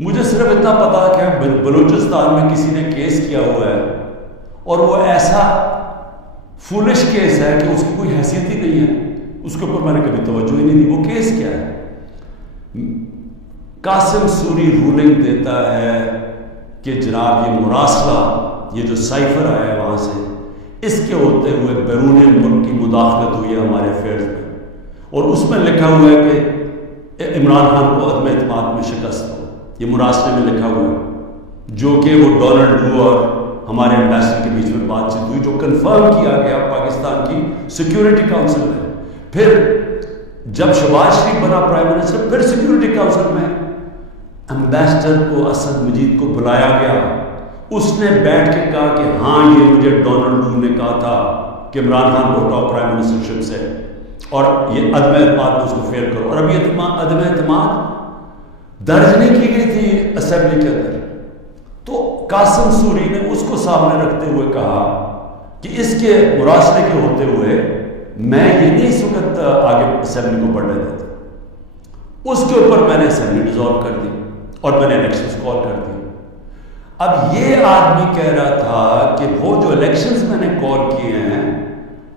مجھے صرف اتنا پتا کہ بلوچستان میں کسی نے کیس کیا ہوا ہے اور وہ ایسا فولش کیس ہے کہ اس کی کوئی حیثیت ہی نہیں ہے، اس کے اوپر میں نے کبھی توجہ ہی نہیں دی۔ وہ کیس کیا ہے؟ قاسم سوری رولنگ دیتا ہے کہ جناب یہ مراسلہ، یہ جو سائفر آیا ہے وہاں سے، اس کے ہوتے ہوئے بیرون ملک کی مداخلت ہوئی ہے ہمارے افیئرز میں، اور اس میں لکھا ہوا ہے کہ عمران خان کو عدم اعتماد میں شکست ہو۔ یہ مراسلے میں لکھا ہوا ہے، جو کہ وہ ڈونلڈ ڈو اور ہمارے امبیسڈر کے بیچ میں بات چیت ہوئی، جو کنفرم کیا گیا پاکستان کی سیکیورٹی کاؤنسل میں۔ پھر جب شہباز شریف بنا پرائم منسٹر، پھر سیکیورٹی کاؤنسل میں امبیسڈر کو اسد مجید کو بلایا گیا، اس نے بیٹھ کے کہا کہ ہاں یہ مجھے ڈونلڈ ڈو نے کہا تھا کہ عمران خان کو ہٹاؤ پرائم منسٹرشپ سے، اور یہ عدم اعتماد میں اس کو فیل کرو۔ اور اب یہ عدم اعتماد درج نہیں کی گئی تھی اسمبلی کے اندر، تو قاسم سوری نے اس کو سامنے رکھتے ہوئے کہا کہ اس کے مراسلے کے ہوتے ہوئے میں یہ نہیں اس وقت آگے اسمبلی کو پڑھنے دیتا۔ اس کے اوپر میں نے اسمبلی ڈیزالو کر دی اور میں نے الیکشنز کال کر دی۔ اب یہ آدمی کہہ رہا تھا کہ وہ جو الیکشنز میں نے کال کیے ہیں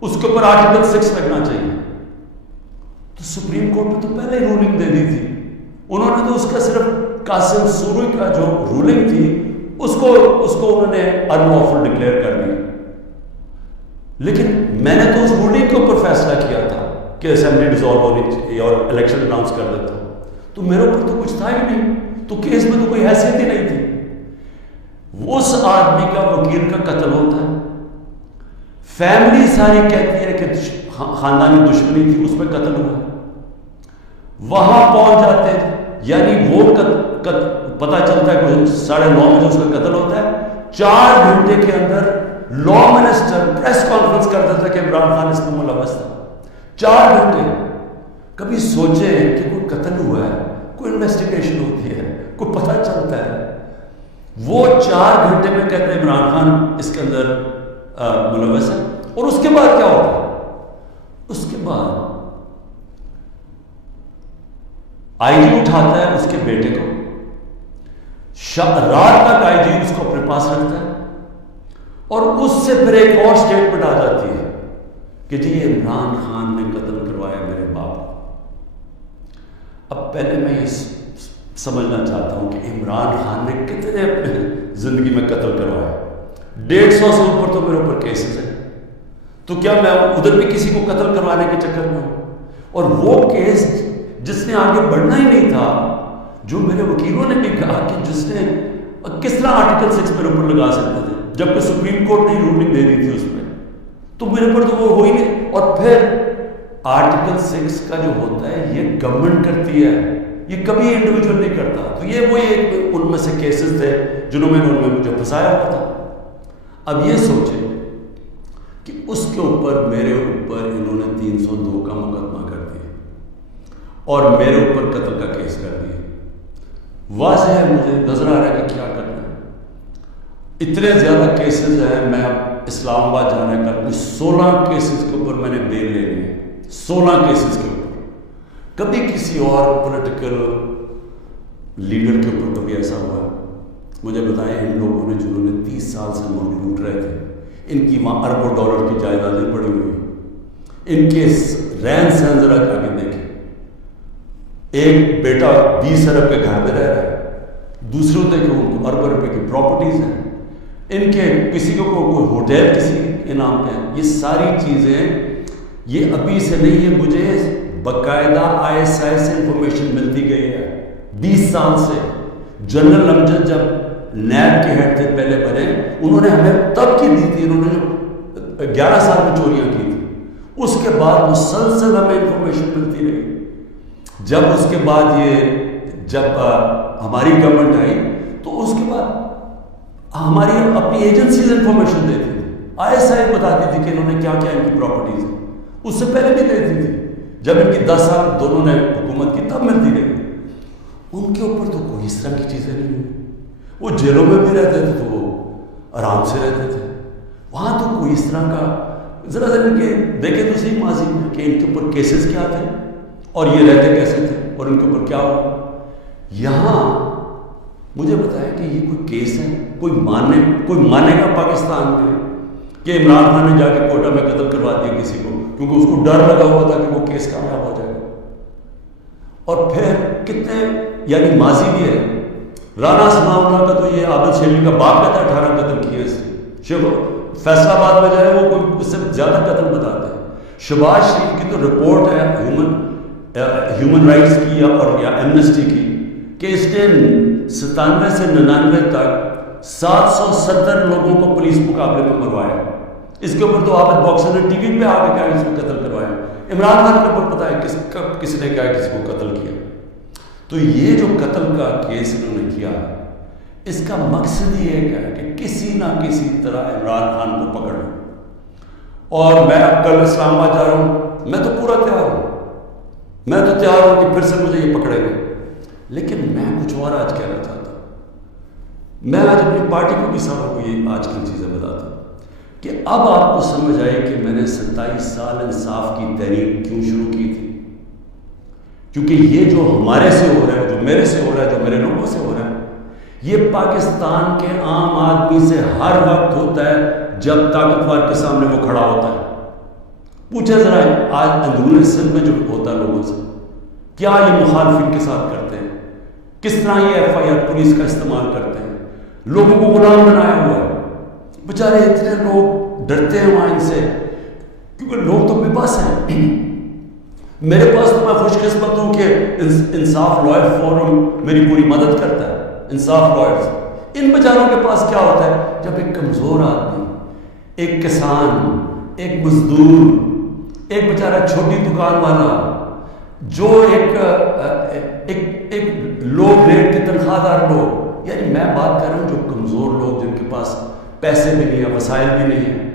اس کے اوپر آرٹیکل 6 لگنا چاہیے، تو سپریم کورٹ نے تو پہلے ہی رولنگ دے دی تھی، انہوں نے تو اس کا صرف قاسم سوری کا جو رولنگ تھی اس کو انہوں نے انلافل ڈکلیئر کر دیا۔ لیکن میں نے تو اس رولنگ کے اوپر فیصلہ کیا تھا کہ اسمبلی ڈیزالو ہونی چاہیے اور الیکشن اناؤنس کر دیتا، تو میرے اوپر تو کچھ تھا ہی نہیں، تو کیس میں تو کوئی حیثیت ہی نہیں تھی۔ اس آدمی کا وکیل کا قتل ہوتا ہے، فیملی ساری کہتی ہے کہ خاندانی دشمنی تھی، اس میں قتل ہوا، وہاں پہنچ جاتے ہیں، یعنی وہ پتہ چلتا ہے کہ 9:30 بجے اس کا قتل ہوتا ہے، 4 گھنٹے کے اندر لا منسٹر پریس کانفرنس کر دیتا ہے کہ عمران خان اس میں ملوث تھا۔ 4 گھنٹے کبھی سوچے کہ کوئی قتل ہوا ہے، کوئی انویسٹیگیشن ہوتی ہے، کوئی پتہ چلتا ہے، وہ 4 گھنٹے میں کہتے ہیں عمران خان اس کے اندر ملوث ہے۔ اور اس کے بعد کیا ہوتا ہے؟ اس کے بعد آئی جی اٹھاتا ہے اس کے بیٹے کو، رات تک آئی جی اس کو اپنے پاس رکھتا ہے، اور اس سے پھر ایک اور سٹیٹمنٹ آ جاتی ہے کہ جی یہ عمران خان نے قتل کروایا میرے باپ۔ اب پہلے میں یہ سمجھنا چاہتا ہوں کہ عمران خان نے کتنے اپنے زندگی میں قتل کروایا؟ 150 سے اوپر تو میرے اوپر کیسز ہیں، تو کیا میں ادھر بھی کسی کو قتل کروانے کے چکر میں ہوں؟ اور وہ کیس جس نے آگے بڑھنا ہی نہیں تھا، جو میرے وکیلوں نے بھی کہا کہ جس نے کس طرح آرٹیکل 6 میرے اوپر لگا سکتے تھے جبکہ سپریم کورٹ نے رولنگ دے دی تھی اس میں، تو میرے اوپر تو وہ ہو ہی نہیں۔ اور پھر آرٹیکل 6 کا جو ہوتا ہے یہ گورنمنٹ کرتی ہے، یہ کبھی انڈیویجول نہیں کرتا، تو یہ وہی ایک ان میں سے کیسز تھے جنہوں میں انہوں نے مجھے پھنسایا ہوا تھا۔ اب یہ سوچیں کہ اس کے اوپر میرے اوپر انہوں نے 302 کا مقدمہ کر دیا اور میرے اوپر قتل کا کیس کر دیا۔ واضح ہے، مجھے نظر آ رہا ہے کہ کیا کرنا ہے۔ اتنے زیادہ کیسز ہیں، میں اب اسلام آباد جانے کا 16 کیسز کے اوپر میں نے بیل لے لی ہے، 16 کیسز کے اوپر۔ کبھی کسی اور پولیٹیکل لیڈر کے اوپر کبھی ایسا ہوا؟ مجھے بتائیں، ان لوگوں نے جنہوں نے 30 سال سے ملک لوٹ رہے تھے، ان کی وہاں اربوں ڈالر کی جائیدادیں پڑی ہوئی، ان کے رہن سہن ذرا جا کے دیکھیں۔ ایک بیٹا 20 ارب کے گھر میں رہ رہا ہے، دوسروں دیکھو ان کو ارب روپے کی پراپرٹیز ہیں، ان کے کسی کو کوئی ہوٹل کسی کے نام پہ ہے۔ یہ ساری چیزیں یہ ابھی سے نہیں ہے، مجھے باقاعدہ ISI سے انفارمیشن ملتی گئی ہے 20 سال سے۔ جنرل امجد جب نیب کے ہیڈ تھے پہلے بنے، انہوں نے ہمیں تب کی دی تھی، انہوں نے جو 11 سال میں چوریاں کی تھی، اس کے بعد مسلسل ہمیں انفارمیشن ملتی رہی۔ جب اس کے بعد جب ہماری گورنمنٹ آئی تو اس کے بعد ہماری اپنی ایجنسیز انفارمیشن دیتی تھی، ISI بتاتی تھی کہ انہوں نے کیا کیا ان کی پراپرٹیز ہیں، اس سے پہلے بھی دیتی تھی۔ جب ان کی 10 سال دونوں نے حکومت کی تب ملتی رہی۔ ان کے اوپر تو کوئی اس طرح کی چیزیں نہیں ہوئی، وہ جیلوں میں بھی رہتے تھے تو وہ آرام سے رہتے تھے، وہاں تو کوئی اس طرح کا ذرا ان کے دیکھیں تو صحیح ماضی میں کہ ان کے اوپر کیسز کیا تھے، اور یہ رہتے کیسے تھے، اور ان کے اوپر کیا ہوا۔ یہاں مجھے بتایا کہ یہ کوئی کیس ہے، کوئی مانے گا پاکستان میں کہ عمران خان نے جا کے کوئٹہ میں قتل کروا دیا کسی کو، کیونکہ اس کو ڈر لگا ہوا تھا کہ وہ کیس کامیاب ہو جائے گا؟ اور پھر کتنے یعنی ماضی بھی ہے، رانا ثناء اللہ کا تو یہ عابد شیخ کا باپ کہتا ہے 18 قتل کیے اس نے، فیصل آباد میں جائے وہ کوئی اس سے زیادہ قتل بتاتے ہیں۔ شہباز شریف کی تو رپورٹ ہے ہیومن رائٹس کی یا ایمنسٹی کی کہ اس نے 97 سے 99 تک 770 لوگوں کو پولیس مقابلے میں مروایا۔ اس کے اوپر تو عابد باکسر نے ٹی وی پہ آ کے کہا اس کو قتل کروایا۔ عمران خان کے اوپر پتا ہے کس نے کہا کس کو قتل کیا۔ تو یہ جو قتل کا کیس انہوں نے کیا، اس کا مقصد یہ ہے کہ کسی نہ کسی طرح عمران خان کو پکڑ لوں۔ اور میں اب کل اسلام آباد جا رہا ہوں، میں تو پورا تیار ہوں، میں تو تیار ہوں کہ پھر سے مجھے یہ پکڑے گا، لیکن میں کچھ اور آج کہنا چاہتا ہوں۔ میں آج اپنی پارٹی کو بھی سب کو یہ آج کی چیزیں بتاتا ہوں کہ اب آپ کو سمجھ آئے کہ میں نے 27 سال انصاف کی تحریک کیوں شروع کی تھی۔ کیونکہ یہ جو ہمارے سے ہو رہا ہے، جو میرے سے ہو رہا ہے، جو میرے لوگوں سے ہو رہا ہے، یہ پاکستان کے عام آدمی سے ہر وقت ہوتا ہے جب طاقتور کے سامنے وہ کھڑا ہوتا ہے۔ پوچھے ذرا آج اندرون سندھ میں جو ہوتا ہے لوگوں سے، کیا یہ مخالفین کے ساتھ کرتے ہیں، کس طرح یہ ایف آئی آر پولیس کا استعمال کرتے ہیں، لوگوں کو غلام بنایا ہوا ہے۔ بیچارے اتنے لوگ ڈرتے ہیں وہاں ان سے، کیونکہ لوگ تو بے بس ہیں۔ میرے پاس تو میں خوش قسمت ہوں کہ انصاف لائر فورم میری پوری مدد کرتا ہے، انصاف لائرز۔ ان بیچاروں کے پاس کیا ہوتا ہے، جب ایک کمزور آدمی، ایک کسان، ایک مزدور، ایک بیچارہ چھوٹی دکان والا جو ایک لو گریڈ کے تنخواہ دار لوگ، یعنی میں بات کر رہا ہوں جو کمزور لوگ جن کے پاس پیسے بھی نہیں ہیں، وسائل بھی نہیں ہیں،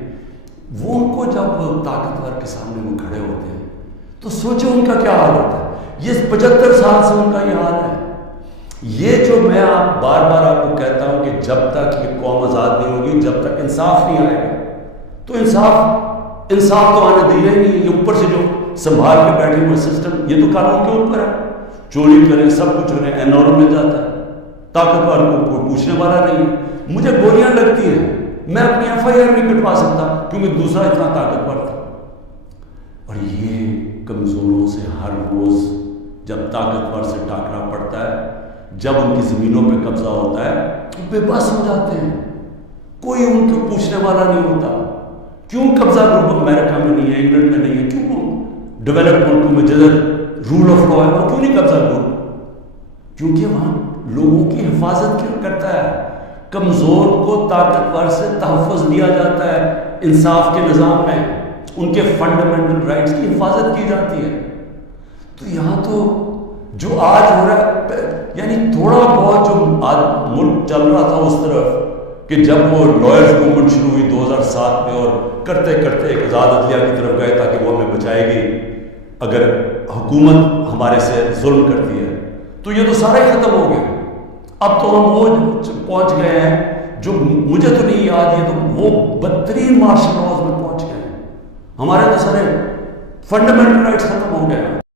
وہ ان کو جب طاقتور کے سامنے وہ کھڑے ہوتے ہیں تو سوچو ان کا کیا حال ہوتا ہے۔ یہ 75 سال سے ان کا یہ حال ہے۔ یہ جو میں بار بار آپ کو کہتا ہوں کہ جب تک یہ قوم آزاد نہیں ہوگی، جب تک انصاف نہیں آئے گا، تو انصاف تو آنے دیا ہی نہیں۔ یہ اوپر سے جو سنبھال کے بیٹھے ہوئے سسٹم، یہ تو قانون کے اوپر ہے، چوری کریں سب کچھ انہیں NR مل جاتا ہے، طاقتور کو پوچھنے والا نہیں ہے۔ مجھے گولیاں لگتی ہیں، میں اپنی FIR نہیں کٹوا سکتا کیونکہ دوسرا اتنا طاقتور تھا۔ اور یہ کمزوروں سے ہر روز جب طاقتور سے ٹاکرا پڑتا ہے، جب ان کی زمینوں پہ قبضہ ہوتا ہے، وہ بے بس ہو جاتے ہیں، کوئی ان کو پوچھنے والا نہیں ہوتا۔ کیوں قبضہ گروپ امریکہ میں نہیں ہے، انگلینڈ میں نہیں ہے، کیوں ڈیولپ ملکوں میں جدھر رول آف لا ہے وہ کیوں نہیں قبضہ گروپ؟ کیونکہ وہاں لوگوں کی حفاظت کیوں کرتا ہے، کمزور کو طاقتور سے تحفظ دیا جاتا ہے، انصاف کے نظام میں ان کے فنڈامنٹل رائٹس کی حفاظت کی جاتی ہے۔ تو یہاں تو جو آج ہو رہا ہے، یعنی تھوڑا بہت جو ملک چل رہا تھا اس طرف کہ جب وہ لائرز موومنٹ شروع ہوئی 2007 میں، اور کرتے کرتے ایک آزاد عدلیہ کی طرف گئے تاکہ وہ ہمیں بچائے گی اگر حکومت ہمارے سے ظلم کرتی ہے، تو یہ تو سارے ختم ہو گئے۔ اب تو ہم وہ پہنچ گئے ہیں جو مجھے تو نہیں یاد، یہ تو وہ بدترین مارشل لاز میں پہنچ گئے ہیں۔ ہمارے تو سارے فنڈامنٹل رائٹس ختم ہو گئے ہیں۔